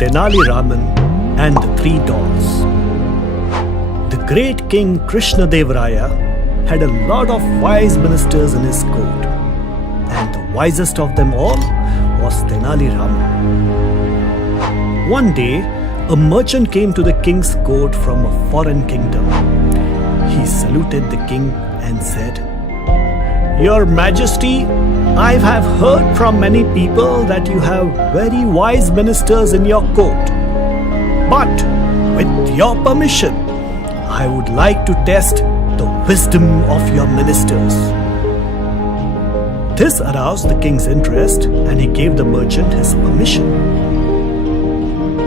Tenali Raman and the Three Dolls. The great king Krishnadevaraya had a lot of wise ministers in his court, and the wisest of them all was Tenali Raman. One day, a merchant came to the king's court from a foreign kingdom. He saluted the king and said, "Your Majesty, I have heard from many people that you have very wise ministers in your court. But with your permission, I would like to test the wisdom of your ministers." This aroused the king's interest, and he gave the merchant his permission.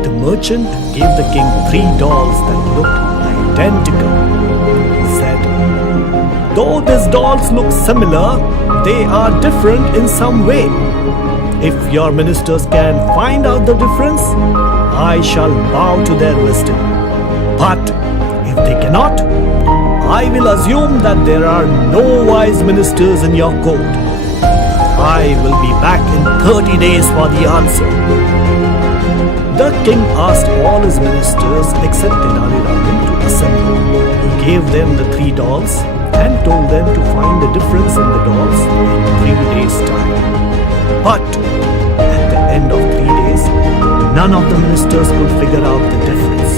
The merchant gave the king 3 dolls that looked identical. He said, "Though these dolls look similar, they are different in some way. If your ministers can find out the difference, I shall bow to their wisdom. But if they cannot, I will assume that there are no wise ministers in your court. I will be back in 30 days for the answer." The king asked all his ministers except Tenali Raman to assemble. He gave them the 3 dolls and told them to find the difference in the dolls in 3 days' time. But at the end of 3 days, none of the ministers could figure out the difference.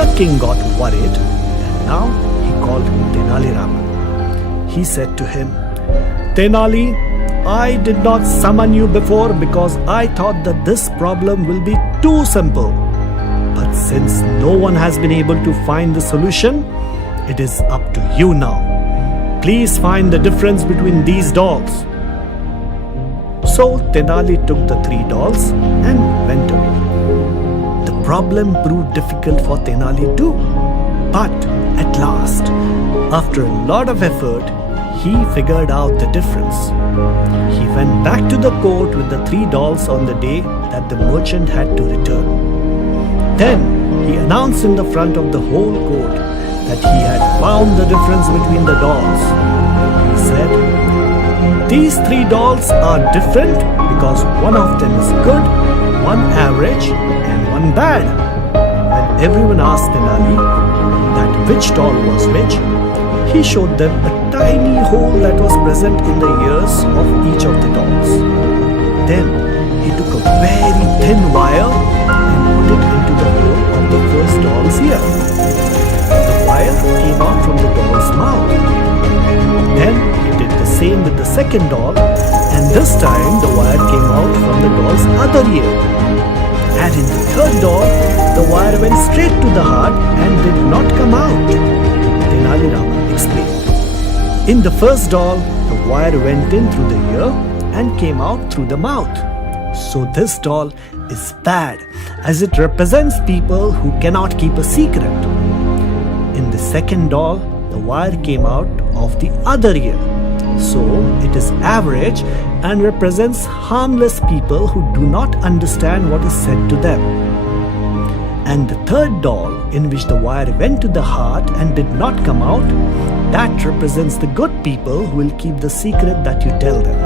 The king got worried, and now he called Tenali Raman. He said to him, "Tenali, I did not summon you before because I thought that this problem will be too simple. But since no one has been able to find the solution, it is up to you now. Please find the difference between these dolls." So Tenali took the 3 dolls and went away. The problem proved difficult for Tenali too. But at last, after a lot of effort, he figured out the difference. He went back to the court with the 3 dolls on the day that the merchant had to return. Then he announced in the front of the whole court that he had found the difference between the dolls. He said, "These 3 dolls are different because one of them is good, one average, and one bad." When everyone asked Tenali that which doll was which, he showed them a tiny hole that was present in the ears of each of the dolls. Then he took a very thin wire and put it into the hole of the first doll's ear. The wire came out from the doll's mouth. Then he did the same with the second doll, and this time the wire came out from the doll's other ear. And in the third doll, the wire went straight to the heart and did not come out. Tenali Raman explained. In the first doll, the wire went in through the ear and came out through the mouth. So this doll is bad, as it represents people who cannot keep a secret. In the second doll, the wire came out of the other ear. So it is average and represents harmless people who do not understand what is said to them. And the third doll, in which the wire went to the heart and did not come out, that represents the good people who will keep the secret that you tell them.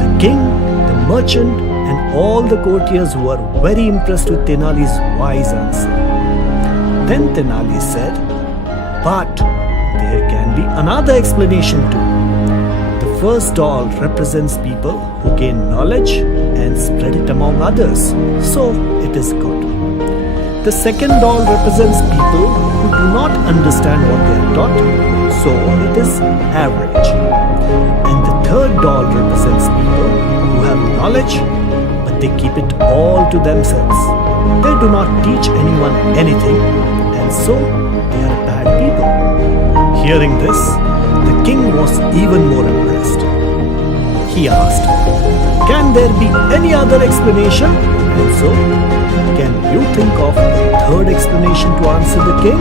The king, the merchant, and all the courtiers were very impressed with Tenali's wise answer. Then Tenali said, "But there can be another explanation too. The first doll represents people who gain knowledge and spread it among others, so it is good. The second doll represents people who do not understand what they are taught, so it is average. And the third doll represents people who have knowledge, but they keep it all to themselves. They do not teach anyone anything, and so they are bad people." Hearing this, the king was even more impressed. He asked, "Can there be any other explanation?" And so, can you think of a third explanation to answer the king?